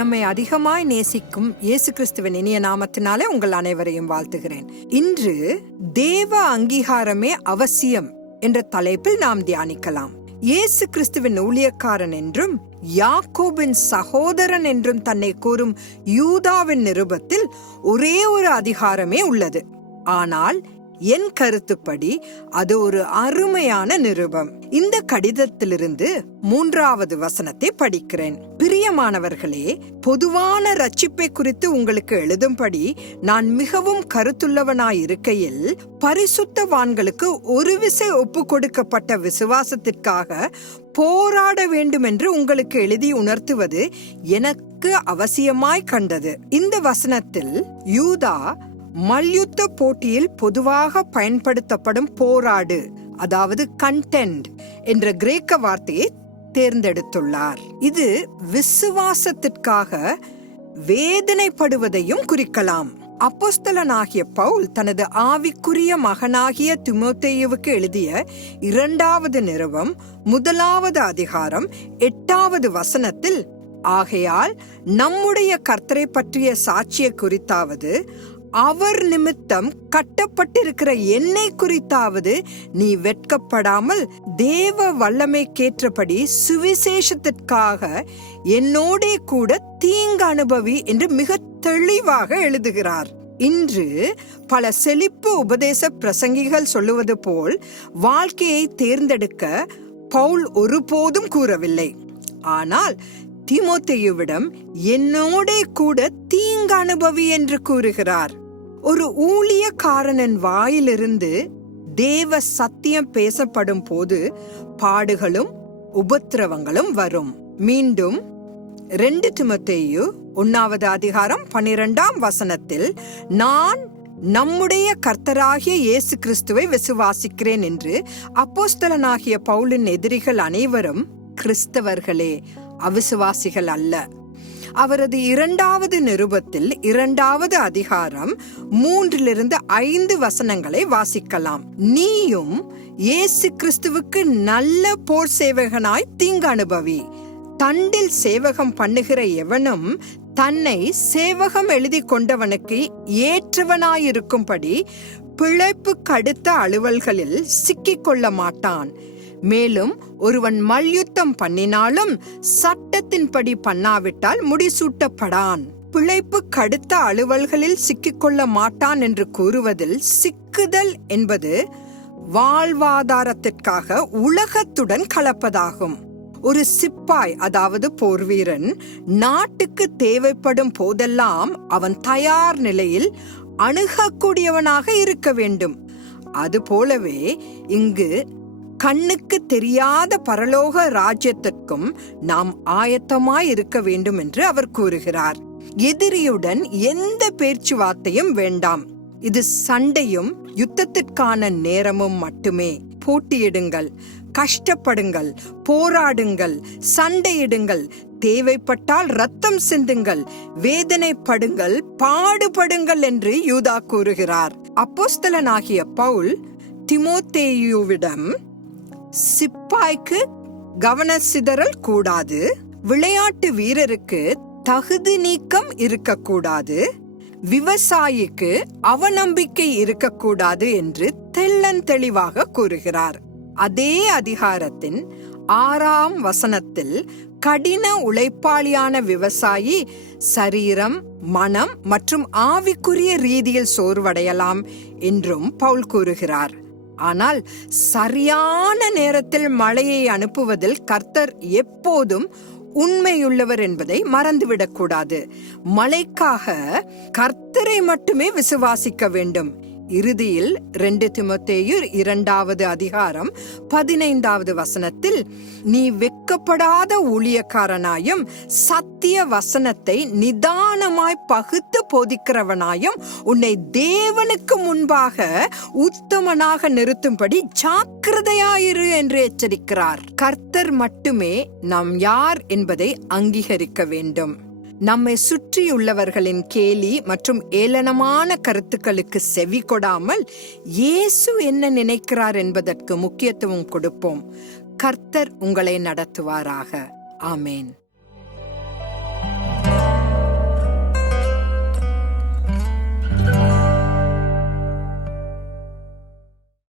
நம்மை அதிகமாய் நேசிக்கும் இயேசு கிறிஸ்துவின் இனிய நாமத்தினாலே உங்கள் அனைவரையும் வாழ்த்துகிறேன். இன்று தேவ அங்கீகாரமே அவசியம் என்ற தலைப்பில் நாம் தியானிக்கலாம். இயேசு கிறிஸ்துவின் ஊழியக்காரன் என்றும் யாக்கோபின் சகோதரன் என்றும் தன்னை கூறும் யூதாவின் நிருபத்தில் ஒரே ஒரு அதிகாரமே உள்ளது. ஆனால் என் கருத்துப்படி அது ஒரு அருமையான நிருபம். இந்த கடிதத்திலிருந்து மூன்றாவது வசனத்தை படிக்கிறேன். பிரியமானவர்களே பொதுவான ரட்சிப்பை குறித்து உங்களுக்கு எழுதும்படி நான் மிகவும் கருத்துள்ளவனாய் இருக்கையில் பரிசுத்தவான்களுக்கு ஒரு விசை ஒப்பு கொடுக்கப்பட்ட விசுவாசத்திற்காக போராட வேண்டும் என்று உங்களுக்கு எழுதி உணர்த்துவது எனக்கு அவசியமாய் கண்டது. இந்த வசனத்தில் யூதா மல்யுத்த போட்டியில் பொதுவாக பயன்படுத்தப்படும் போராடு அதாவது கண்டென்ட் என்ற கிரேக்க வார்த்தையை தேர்ந்தெடுத்துள்ளார். இது விசுவாசத்திற்காக வேதனைப்படுவதையும் குறிக்கலாம். அப்போஸ்தலனாகிய பவுல் தனது ஆவிக்குரிய மகனாகிய திமோத்தேயுவுக்கு எழுதிய இரண்டாவது நிறுவம் முதலாவது அதிகாரம் எட்டாவது வசனத்தில் ஆகையால் நம்முடைய கர்த்தரை பற்றிய சாட்சிய குறித்தாவது அவர் நிமித்தம் கட்டப்பட்டிருக்கிற என்னை குறித்தாவது நீ வெட்கப்படாமல் தேவ வல்லமைக்கேற்றபடி சுவிசேஷத்திற்காக என்னோடே கூட தீங்கு அனுபவி என்று மிக தெளிவாக எழுதுகிறார். இன்று பல செழிப்பு உபதேச பிரசங்கிகள் சொல்லுவது போல் வாழ்க்கையை தேர்ந்தெடுக்க பவுல் ஒருபோதும் கூறவில்லை. ஆனால் திமோத்தேயுவிடம் என்னோடே கூட தீங்கு அனுபவி என்று கூறுகிறார். ஒரு ஊழியக்காரனின் வாயிலிருந்து தேவ சத்தியம் பேசப்படும் போது பாடுகளும் உபத்திரவங்களும் வரும். மீண்டும் ரெண்டு திமுத்தேயு ஒன்னாவது அதிகாரம் பனிரெண்டாம் வசனத்தில் நான் நம்முடைய கர்த்தராகிய இயேசு கிறிஸ்துவை விசுவாசிக்கிறேன் என்று அப்போஸ்தலனாகிய பவுலின் எதிரிகள் அனைவரும் கிறிஸ்தவர்களே அவிசுவாசிகள் அல்ல. அவரது இரண்டாவது நிருபத்தில் இரண்டாவது அதிகாரம் மூன்றிலிருந்து ஐந்து வசனங்களை வாசிக்கலாம். நீயும் இயேசு கிறிஸ்துவுக்கு நல்ல போர் சேவகனாய் தீங்கு அனுபவி. தண்டில் சேவகம் பண்ணுகிற எவனும் தன்னை சேவகம் எழுதி கொண்டவனுக்கு ஏற்றவனாயிருக்கும்படி பிழைப்பு கடுத்த அலுவல்களில் சிக்கிக் கொள்ள மாட்டான். மேலும் ஒருவன் மல்யுத்தம் பண்ணினாலும் சட்டத்தின்படி பண்ணாவிட்டால் முடிசூட்டப்படான். பிழைப்பு கடுத்த அலுவல்களில் சிக்கிக்கொள்ள மாட்டான் என்று கூறுவதில் சிக்குதல் என்பது வாழ்வாதாரத்திற்காக உலகத்துடன் கலப்பதாகும். ஒரு சிப்பாய் அதாவது போர்வீரன் நாட்டுக்கு தேவைப்படும் போதெல்லாம் அவன் தயார் நிலையில் அணுகக்கூடியவனாக இருக்க வேண்டும். அதுபோலவே இங்கு கண்ணுக்கு தெரியாத பரலோக ராஜ்யத்திற்கும் நாம் ஆயத்தமாய் இருக்க வேண்டும் என்று அவர் கூறுகிறார். எதிரியுடன் எந்த பேச்சுவார்த்தையும் வேண்டாம். இது சண்டையும் யுத்தத்திற்கான நேரமும் மட்டுமே. போட்டியிடுங்கள் கஷ்டப்படுங்கள் போராடுங்கள் சண்டையிடுங்கள் தேவைப்பட்டால் ரத்தம் சிந்துங்கள் வேதனைப்படுங்கள் பாடுபடுங்கள் என்று யூதா கூறுகிறார். அப்போஸ்தலனாகிய பவுல் திமோத்தேயுவிடம் சிப்பாய்க்கு கவன சிதறல் கூடாது. விளையாட்டு வீரருக்கு தகுதி நீக்கம் இருக்கக்கூடாது. விவசாயிக்கு அவநம்பிக்கை இருக்கக்கூடாது என்று தெள்ளன் தெளிவாக கூறுகிறார். அதே அதிகாரத்தின் ஆறாம் வசனத்தில் கடின உழைப்பாளியான விவசாயி சரீரம் மனம் மற்றும் ஆவிக்குரிய ரீதியில் சோர்வடையலாம் என்றும் பவுல் கூறுகிறார். ஆனால் சரியான நேரத்தில் மழையை அனுப்புவதில் கர்த்தர் எப்போதும் உண்மையுள்ளவர் என்பதை மறந்துவிடக்கூடாது மழைக்காக கர்த்தரை மட்டுமே விசுவாசிக்க வேண்டும். இறுதியில் ரெண்டு திமுத்தேயு இரண்டாவது அதிகாரம் பதினைந்தாவது வசனத்தில் நீ வெக்கப்படாத ஊழியக்காரனாயும் சத்திய வசனத்தை நிதானமாய் பகுத்து போதிக்கிறவனாயும் உன்னை தேவனுக்கு முன்பாக உத்தமனாக நிறுத்தும்படி ஜாக்கிரதையாயிரு என்று எச்சரிக்கிறார். கர்த்தர் மட்டுமே நாம் யார் என்பதை அங்கீகரிக்க வேண்டும். நம்மை சுற்றியுள்ளவர்களின் கேலி மற்றும் ஏளனமான கருத்துக்களுக்கு செவி கொடாமல் இயேசு என்ன நினைக்கிறார் என்பதற்கு முக்கியத்துவம் கொடுப்போம். கர்த்தர் உங்களை நடத்துவாராக. ஆமேன்.